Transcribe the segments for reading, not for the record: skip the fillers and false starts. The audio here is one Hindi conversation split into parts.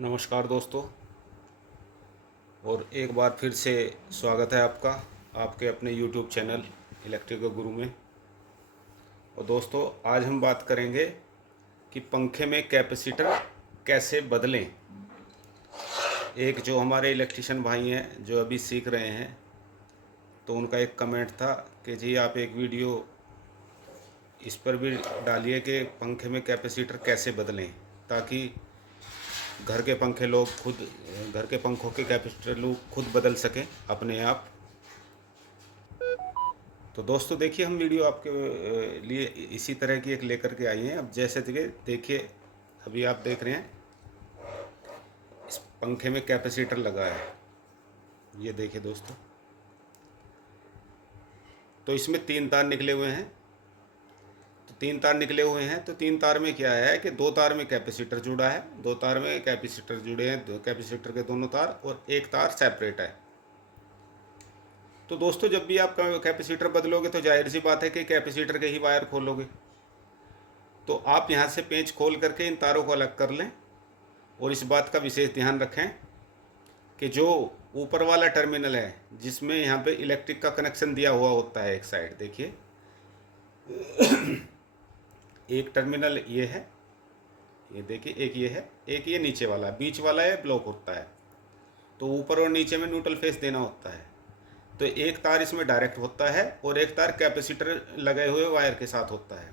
नमस्कार दोस्तों। और एक बार फिर से स्वागत है आपका आपके अपने YouTube चैनल इलेक्ट्रिक गुरु में। और दोस्तों, आज हम बात करेंगे कि पंखे में कैपेसिटर कैसे बदलें। एक जो हमारे इलेक्ट्रिशियन भाई हैं जो अभी सीख रहे हैं, तो उनका एक कमेंट था कि जी आप एक वीडियो इस पर भी डालिए कि पंखे में कैपेसिटर कैसे बदलें, ताकि घर के पंखों के कैपेसिटर लोग खुद बदल सकें अपने आप। तो दोस्तों देखिए, हम वीडियो आपके लिए इसी तरह की एक लेकर के आई हैं। अब जैसे कि देखिए, अभी आप देख रहे हैं इस पंखे में कैपेसिटर लगा है, ये देखिए दोस्तों। तो इसमें तीन तार निकले हुए हैं। तो तीन तार में क्या है कि दो तार में कैपेसिटर जुड़ा है, दो तार में कैपेसिटर जुड़े हैं, दो कैपेसिटर के दोनों तार, और एक तार सेपरेट है। तो दोस्तों, जब भी आप कैपेसिटर बदलोगे तो जाहिर सी बात है कि कैपेसिटर के ही वायर खोलोगे। तो आप यहाँ से पेंच खोल करके इन तारों को अलग कर लें। और इस बात का विशेष ध्यान रखें कि जो ऊपर वाला टर्मिनल है जिसमें यहाँ पे इलेक्ट्रिक का कनेक्शन दिया हुआ होता है, एक साइड देखिए, एक टर्मिनल ये है, ये देखिए, एक ये है, एक ये नीचे वाला, बीच वाला है ब्लॉक होता है। तो ऊपर और नीचे में न्यूट्रल फेस देना होता है। तो एक तार इसमें डायरेक्ट होता है और एक तार कैपेसिटर लगे हुए वायर के साथ होता है।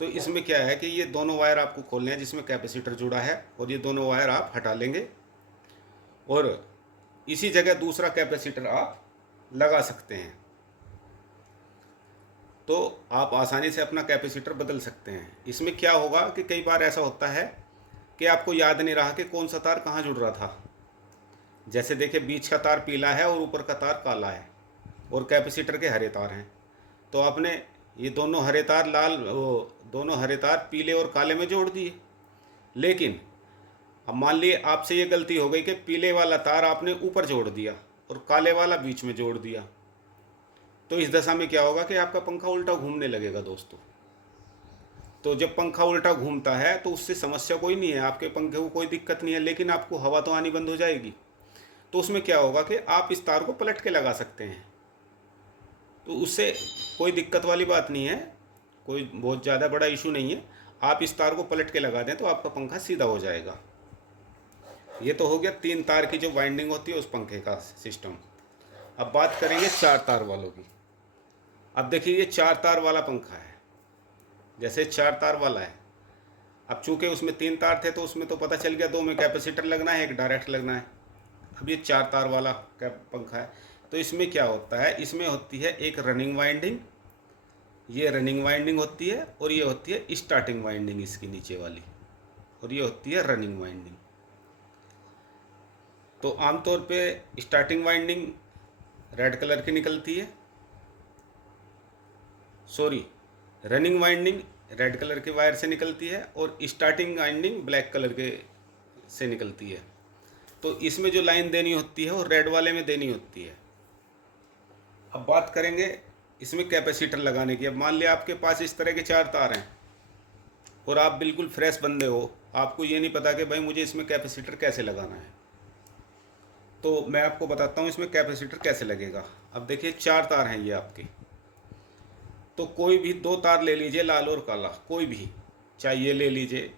तो इसमें क्या है कि ये दोनों वायर आपको खोलने हैं जिसमें कैपेसिटर जुड़ा है, और ये दोनों वायर आप हटा लेंगे और इसी जगह दूसरा कैपेसिटर आप लगा सकते हैं। तो आप आसानी से अपना कैपेसिटर बदल सकते हैं। इसमें क्या होगा कि कई बार ऐसा होता है कि आपको याद नहीं रहा कि कौन सा तार कहाँ जुड़ रहा था। जैसे देखिए, बीच का तार पीला है और ऊपर का तार काला है, और कैपेसिटर के हरे तार हैं। तो आपने ये दोनों हरे तार दोनों हरे तार पीले और काले में जोड़ दिए। लेकिन अब मान लिए आपसे ये गलती हो गई कि पीले वाला तार आपने ऊपर जोड़ दिया और काले वाला बीच में जोड़ दिया। तो इस दशा में क्या होगा कि आपका पंखा उल्टा घूमने लगेगा दोस्तों। तो जब पंखा उल्टा घूमता है तो उससे समस्या कोई नहीं है, आपके पंखे को कोई दिक्कत नहीं है, लेकिन आपको हवा तो आनी बंद हो जाएगी। तो उसमें क्या होगा कि आप इस तार को पलट के लगा सकते हैं। तो उससे कोई दिक्कत वाली बात नहीं है, कोई बहुत ज़्यादा बड़ा इशू नहीं है। आप इस तार को पलट के लगा दें तो आपका पंखा सीधा हो जाएगा। ये तो हो गया तीन तार की जो वाइंडिंग होती है उस पंखे का सिस्टम। अब बात करेंगे चार तार वालों की। अब देखिए, ये चार तार वाला पंखा है, जैसे चार तार वाला है। अब चूंकि उसमें तीन तार थे तो उसमें तो पता चल गया दो में कैपेसिटर लगना है, एक डायरेक्ट लगना है। अब ये चार तार वाला पंखा है, तो इसमें क्या होता है, इसमें होती है एक रनिंग वाइंडिंग, ये रनिंग वाइंडिंग होती है, और ये होती है स्टार्टिंग वाइंडिंग इसकी नीचे वाली, और ये होती है रनिंग वाइंडिंग। तो आमतौर पे स्टार्टिंग वाइंडिंग रेड कलर की निकलती है, sorry, running winding red colour के वायर से निकलती है, और स्टार्टिंग वाइंडिंग ब्लैक कलर के से निकलती है। तो इसमें जो लाइन देनी होती है वो रेड वाले में देनी होती है। अब बात करेंगे इसमें कैपेसिटर लगाने की। अब मान लिया आपके पास इस तरह के चार तार हैं और आप बिल्कुल फ्रेश बंदे हो, आपको ये नहीं पता कि भाई मुझे इसमें कैपेसिटर कैसे लगाना है। तो मैं आपको बताता हूँ इसमें कैपेसिटर कैसे लगेगा। अब देखिए, चार तार हैं ये आपके। तो कोई भी दो तार ले लीजिए, लाल और काला, कोई भी, चाहे ये ले लीजिए,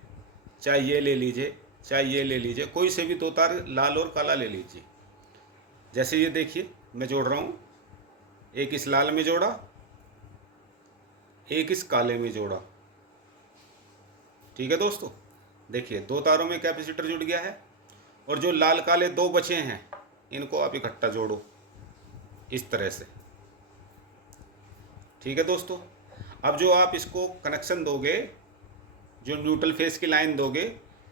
चाहे ये ले लीजिए, चाहे ये ले लीजिए, कोई से भी दो तार लाल और काला ले लीजिए। जैसे ये देखिए, मैं जोड़ रहा हूँ, एक इस लाल में जोड़ा, एक इस काले में जोड़ा। ठीक है दोस्तों, देखिए दो तारों में कैपेसिटर जुड़ गया है, और जो लाल काले दो बचे हैं इनको आप इकट्ठा जोड़ो इस तरह से। ठीक है दोस्तों, अब जो आप इसको कनेक्शन दोगे, जो न्यूट्रल फेस की लाइन दोगे,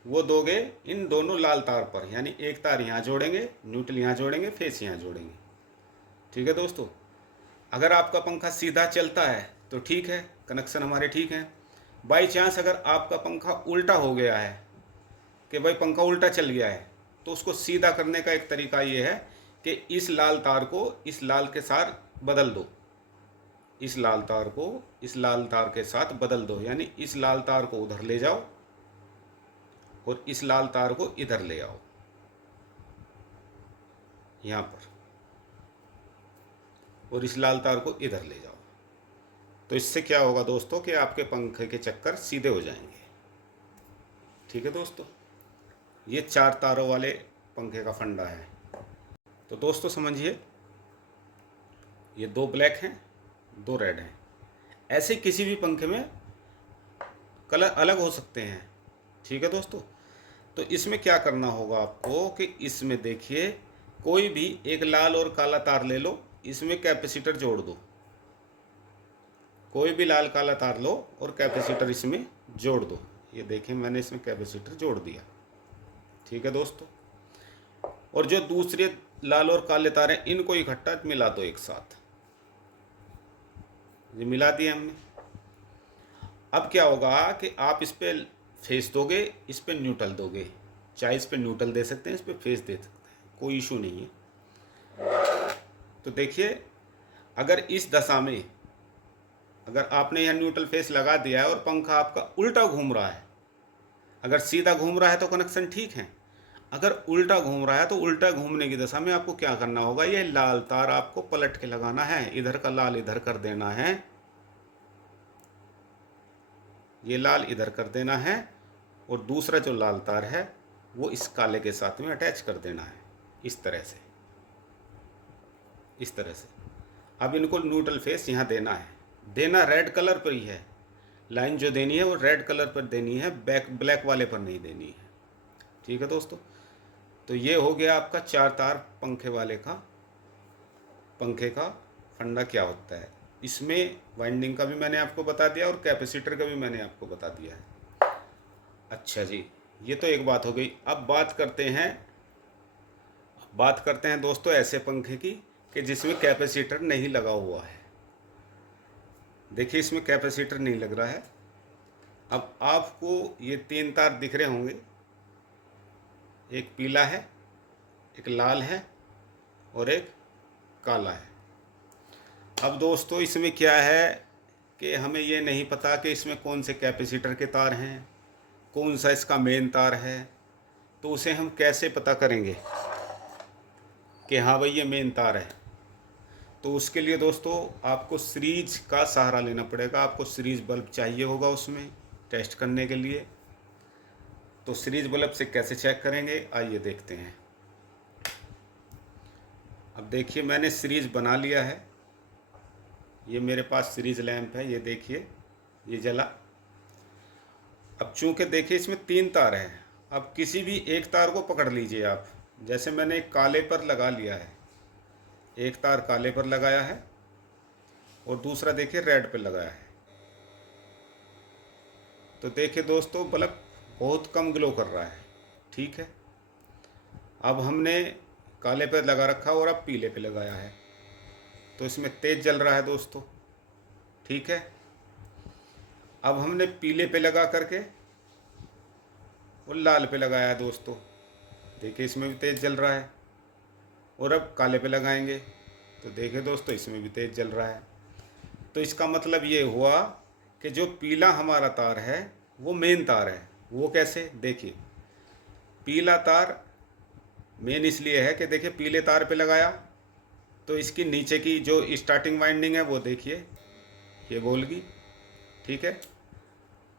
वो दोगे इन दोनों लाल तार पर, यानी एक तार यहाँ जोड़ेंगे, न्यूट्रल यहाँ जोड़ेंगे, फेस यहाँ जोड़ेंगे। ठीक है दोस्तों, अगर आपका पंखा सीधा चलता है तो ठीक है, कनेक्शन हमारे ठीक हैं। बाई चांस अगर आपका पंखा उल्टा हो गया है कि भाई पंखा उल्टा चल गया है, तो उसको सीधा करने का एक तरीका ये है कि इस लाल तार को इस लाल के साथ बदल दो, इस लाल तार को इस लाल तार के साथ बदल दो, यानी इस लाल तार को उधर ले जाओ और इस लाल तार को इधर ले आओ, यहाँ पर, और इस लाल तार को इधर ले जाओ। तो इससे क्या होगा दोस्तों कि आपके पंखे के चक्कर सीधे हो जाएंगे। ठीक है दोस्तों, ये 4 तारों वाले पंखे का फंडा है। तो दोस्तों समझिए, ये 2 ब्लैक हैं, 2 रेड हैं। ऐसे किसी भी पंखे में कलर अलग हो सकते हैं। ठीक है दोस्तों, तो इसमें क्या करना होगा आपको कि इसमें देखिए कोई भी एक लाल और काला तार ले लो, इसमें कैपेसिटर जोड़ दो। कोई भी लाल काला तार लो और कैपेसिटर इसमें जोड़ दो। ये देखिए मैंने इसमें कैपेसिटर जोड़ दिया। ठीक है दोस्तों, और जो दूसरे लाल और काले तार हैं इनको इकट्ठा मिला दो एक साथ। ये मिला दिया हमने। अब क्या होगा कि आप इस पे फेस दोगे, इस पे न्यूट्रल दोगे। चाहे इस पे न्यूट्रल दे सकते हैं, इस पे फेस दे सकते हैं, कोई इशू नहीं है। तो देखिए, अगर इस दशा में अगर आपने यह न्यूट्रल फेस लगा दिया है और पंखा आपका उल्टा घूम रहा है, अगर सीधा घूम रहा है तो कनेक्शन ठीक है, अगर उल्टा घूम रहा है तो उल्टा घूमने की दशा में आपको क्या करना होगा, ये लाल तार आपको पलट के लगाना है। इधर का लाल इधर कर देना है, ये लाल इधर कर देना है, और दूसरा जो लाल तार है वो इस काले के साथ में अटैच कर देना है, इस तरह से, इस तरह से। अब इनको न्यूट्रल फेस यहाँ देना है। देना रेड कलर पर ही है, लाइन जो देनी है वो रेड कलर पर देनी है, ब्लैक वाले पर नहीं देनी है। ठीक है दोस्तों, तो ये हो गया आपका 4 तार पंखे वाले का, पंखे का फंडा क्या होता है। इसमें वाइंडिंग का भी मैंने आपको बता दिया और कैपेसिटर का भी मैंने आपको बता दिया है। अच्छा जी, ये तो एक बात हो गई। अब बात करते हैं दोस्तों ऐसे पंखे की कि जिसमें कैपेसिटर नहीं लगा हुआ है। देखिए इसमें कैपेसिटर नहीं लग रहा है। अब आपको ये 3 तार दिख रहे होंगे, एक पीला है, एक लाल है और एक काला है। अब दोस्तों इसमें क्या है कि हमें ये नहीं पता कि इसमें कौन से कैपेसिटर के तार हैं, कौन सा इसका मेन तार है। तो उसे हम कैसे पता करेंगे कि हाँ भाई ये मेन तार है। तो उसके लिए दोस्तों आपको सीरीज का सहारा लेना पड़ेगा। आपको सीरीज बल्ब चाहिए होगा उसमें टेस्ट करने के लिए। तो सीरीज बल्ब से कैसे चेक करेंगे, आइए देखते हैं। अब देखिए मैंने सीरीज बना लिया है। ये मेरे पास सीरीज लैंप है, ये देखिए ये जला। अब चूंकि देखिए इसमें 3 तार हैं, अब किसी भी एक तार को पकड़ लीजिए आप। जैसे मैंने एक काले पर लगा लिया है, एक तार काले पर लगाया है और दूसरा देखिए रेड पर लगाया है। तो देखिए दोस्तों बल्ब बहुत कम ग्लो कर रहा है। ठीक है, अब हमने काले पे लगा रखा और अब पीले पे लगाया है, तो इसमें तेज जल रहा है दोस्तों। ठीक है, अब हमने पीले पे लगा करके और लाल पे लगाया है दोस्तों, देखिए इसमें भी तेज जल रहा है। और अब काले पे लगाएंगे तो देखिए दोस्तों इसमें भी तेज जल रहा है। तो इसका मतलब ये हुआ कि जो पीला हमारा तार है वो मेन तार है। वो कैसे, देखिए पीला तार मेन इसलिए है कि देखिए पीले तार पे लगाया तो इसकी नीचे की जो स्टार्टिंग वाइंडिंग है वो देखिए ये बोलगी। ठीक है,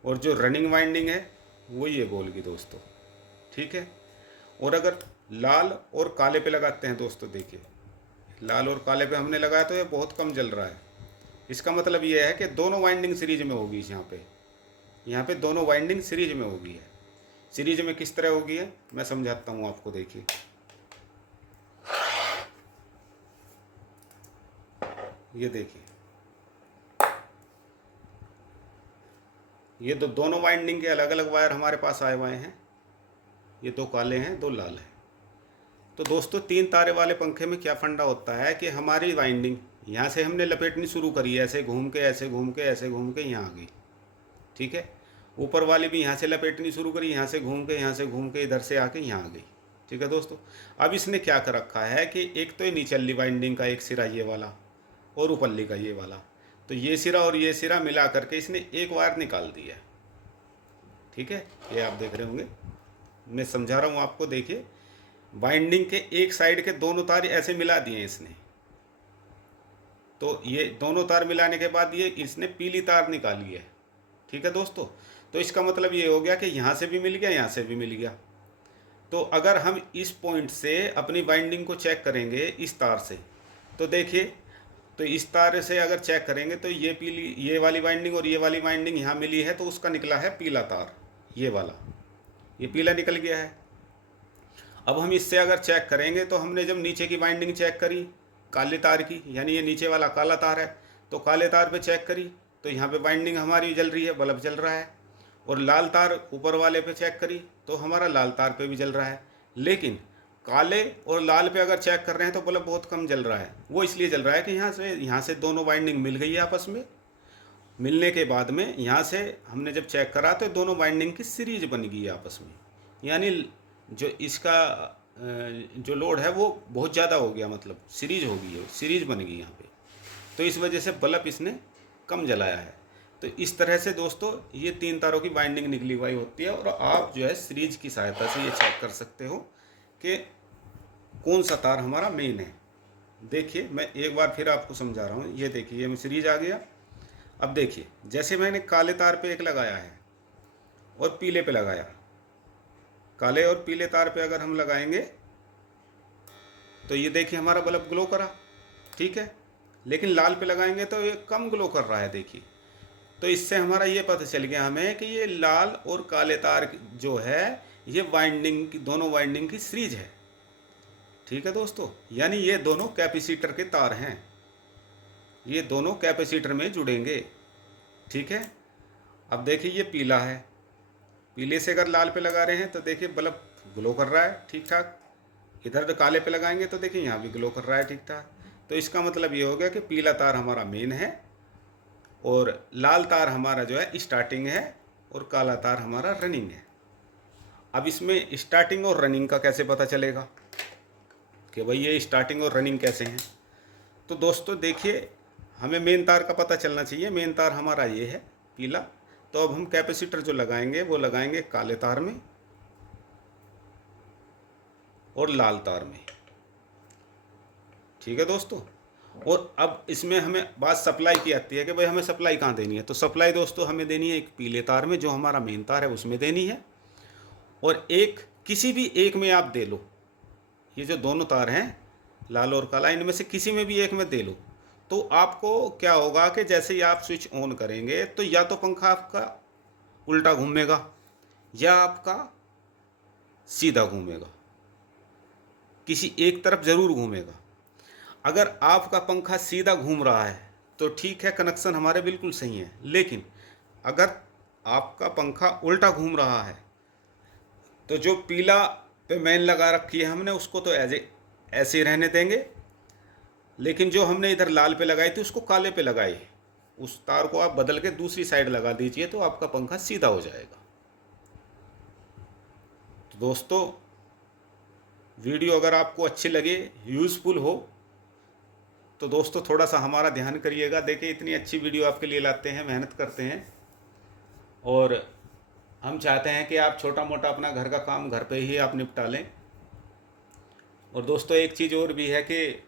और जो रनिंग वाइंडिंग है वो ये बोलगी दोस्तों। ठीक है, और अगर लाल और काले पे लगाते हैं दोस्तों, देखिए लाल और काले पे हमने लगाया तो ये बहुत कम जल रहा है। इसका मतलब ये है कि दोनों वाइंडिंग सीरीज में होगी। यहाँ पे दोनों वाइंडिंग सीरीज में होगी है। सीरीज में किस तरह होगी है मैं समझाता हूँ आपको। देखिए ये देखिए, ये तो दोनों वाइंडिंग के अलग अलग वायर हमारे पास आए हुए हैं। ये 2 काले हैं, 2 लाल हैं। तो दोस्तों 3 तारे वाले पंखे में क्या फंडा होता है कि हमारी वाइंडिंग यहाँ से हमने लपेटनी शुरू करी, ऐसे घूम के ऐसे घूम के ऐसे घूम के यहाँ आ गई। ठीक है, ऊपर वाली भी यहाँ से लपेटनी शुरू करी, यहाँ से घूम के यहाँ से घूम के इधर से आके यहाँ आ गई। ठीक है दोस्तों, अब इसने क्या कर रखा है कि एक तो ये नीचली वाइंडिंग का एक सिरा ये वाला और ऊपरली का ये वाला, तो ये सिरा और ये सिरा मिला करके इसने एक वायर निकाल दिया। ठीक है, ये आप देख रहे होंगे मैं समझा रहा हूँ आपको। देखिए, वाइंडिंग के एक साइड के दोनों तार ऐसे मिला दिए हैं इसने। तो ये दोनों तार मिलाने के बाद ये इसने पीली तार निकाली है। ठीक है दोस्तों, तो इसका मतलब ये हो गया कि यहाँ से भी मिल गया, यहाँ से भी मिल गया। तो अगर हम इस पॉइंट से अपनी वाइंडिंग को चेक करेंगे इस तार से, तो देखिए, तो इस तार से अगर चेक करेंगे तो ये पीली, ये वाली वाइंडिंग और ये वाली वाइंडिंग यहाँ मिली है, तो उसका निकला है पीला तार, ये वाला, ये पीला निकल गया है। अब हम इससे अगर चेक करेंगे तो हमने जब नीचे की वाइंडिंग चेक करी काले तार की, यानी ये नीचे वाला काला तार है, तो काले तार पे चेक करी तो यहाँ पे वाइंडिंग हमारी जल रही है, बल्ब जल रहा है। और लाल तार ऊपर वाले पे चेक करी तो हमारा लाल तार पे भी जल रहा है। लेकिन काले और लाल पे अगर चेक कर रहे हैं तो बल्ब बहुत कम जल रहा है। वो इसलिए जल रहा है कि यहाँ से दोनों वाइंडिंग मिल गई है आपस में। मिलने के बाद में यहाँ से हमने जब चेक करा तो दोनों वाइंडिंग की सीरीज बन गई है आपस में, यानी जो इसका जो लोड है वो बहुत ज़्यादा हो गया, मतलब सीरीज हो गई है, सीरीज बन गई यहाँ पे। तो इस वजह से बल्ब इसने कम जलाया है। तो इस तरह से दोस्तों ये 3 तारों की वाइंडिंग निकली हुई होती है, और आप जो है सीरीज की सहायता से ये चेक कर सकते हो कि कौन सा तार हमारा मेन है। देखिए, मैं एक बार फिर आपको समझा रहा हूँ। ये देखिए, ये सीरीज आ गया। अब देखिए, जैसे मैंने काले तार पे एक लगाया है और पीले पे लगाया, काले और पीले तार पे अगर हम लगाएंगे तो ये देखिए हमारा बल्ब ग्लो करा, ठीक है। लेकिन लाल पे लगाएंगे तो ये कम ग्लो कर रहा है, देखिए। तो इससे हमारा ये पता चल गया हमें कि ये लाल और काले तार जो है ये वाइंडिंग की, दोनों वाइंडिंग की सीरीज है। ठीक है दोस्तों, यानी ये दोनों कैपेसिटर के तार हैं, ये दोनों कैपेसिटर में जुड़ेंगे। ठीक है। अब देखिए, ये पीला है, पीले से अगर लाल पे लगा रहे हैं तो देखिए बल्ब ग्लो कर रहा है ठीक ठाक। इधर काले पे लगाएंगे तो देखिए यहाँ भी ग्लो कर रहा है ठीक ठाक। तो इसका मतलब ये हो गया कि पीला तार हमारा मेन है और लाल तार हमारा जो है स्टार्टिंग है और काला तार हमारा रनिंग है। अब इसमें स्टार्टिंग और रनिंग का कैसे पता चलेगा कि भाई ये स्टार्टिंग और रनिंग कैसे हैं? तो दोस्तों देखिए, हमें मेन तार का पता चलना चाहिए। मेन तार हमारा ये है पीला। तो अब हम कैपेसिटर जो लगाएंगे वो लगाएंगे काले तार में और लाल तार में। ठीक है दोस्तों। और अब इसमें हमें बात सप्लाई की आती है कि भाई हमें सप्लाई कहाँ देनी है। तो सप्लाई दोस्तों हमें देनी है एक पीले तार में, जो हमारा मेन तार है उसमें देनी है, और एक किसी भी एक में आप दे लो। ये जो दोनों तार हैं लाल और काला, इनमें से किसी में भी एक में दे लो। तो आपको क्या होगा कि जैसे ही आप स्विच ऑन करेंगे तो या तो पंखा आपका उल्टा घूमेगा या आपका सीधा घूमेगा, किसी एक तरफ ज़रूर घूमेगा। अगर आपका पंखा सीधा घूम रहा है तो ठीक है, कनेक्शन हमारे बिल्कुल सही है। लेकिन अगर आपका पंखा उल्टा घूम रहा है तो जो पीला पे मेन लगा रखी है हमने उसको तो ऐसे ही रहने देंगे, लेकिन जो हमने इधर लाल पे लगाई थी उसको काले पे लगाई, उस तार को आप बदल के दूसरी साइड लगा दीजिए तो आपका पंखा सीधा हो जाएगा। तो दोस्तों वीडियो अगर आपको अच्छी लगे, यूज़फुल हो, तो दोस्तों थोड़ा सा हमारा ध्यान करिएगा। देखिए, इतनी अच्छी वीडियो आपके लिए लाते हैं, मेहनत करते हैं, और हम चाहते हैं कि आप छोटा मोटा अपना घर का काम घर पे ही आप निपटा लें। और दोस्तों एक चीज़ और भी है कि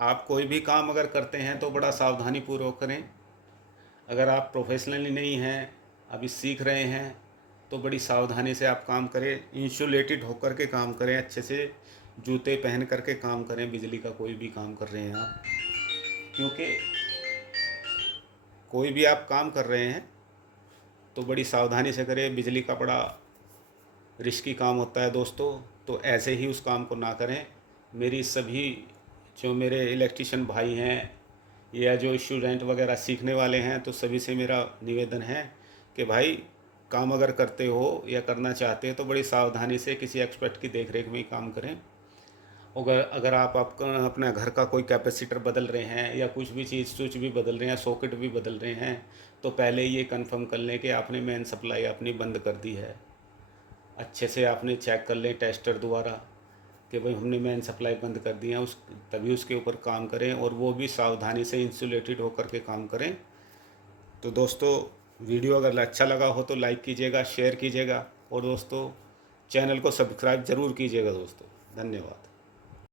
आप कोई भी काम अगर करते हैं तो बड़ा सावधानी पूर्वक करें। अगर आप प्रोफेशनली नहीं हैं, अभी सीख रहे हैं, तो बड़ी सावधानी से आप काम करें, इंसुलेटेड होकर के काम करें, अच्छे से जूते पहन करके काम करें। बिजली का कोई भी काम कर रहे हैं आप, क्योंकि कोई भी आप काम कर रहे हैं तो बड़ी सावधानी से करें। बिजली का बड़ा रिस्की काम होता है दोस्तों, तो ऐसे ही उस काम को ना करें। मेरी सभी जो मेरे इलेक्ट्रिशियन भाई हैं या जो स्टूडेंट वगैरह सीखने वाले हैं, तो सभी से मेरा निवेदन है कि भाई काम अगर करते हो या करना चाहते हैं तो बड़ी सावधानी से किसी एक्सपर्ट की देखरेख में ही काम करें। अगर आप अपना घर का कोई कैपेसिटर बदल रहे हैं या कुछ भी चीज़, स्विच भी बदल रहे हैं, सॉकेट भी बदल रहे हैं, तो पहले ये कंफर्म कर लें कि आपने मेन सप्लाई अपनी बंद कर दी है। अच्छे से आपने चेक कर लें टेस्टर द्वारा कि भाई हमने मेन सप्लाई बंद कर दी है, तभी उसके ऊपर काम करें, और वो भी सावधानी से इंसुलेटेड होकर के काम करें। तो दोस्तों वीडियो अगर अच्छा लगा हो तो लाइक कीजिएगा, शेयर कीजिएगा, और दोस्तों चैनल को सब्सक्राइब ज़रूर कीजिएगा दोस्तों। धन्यवाद।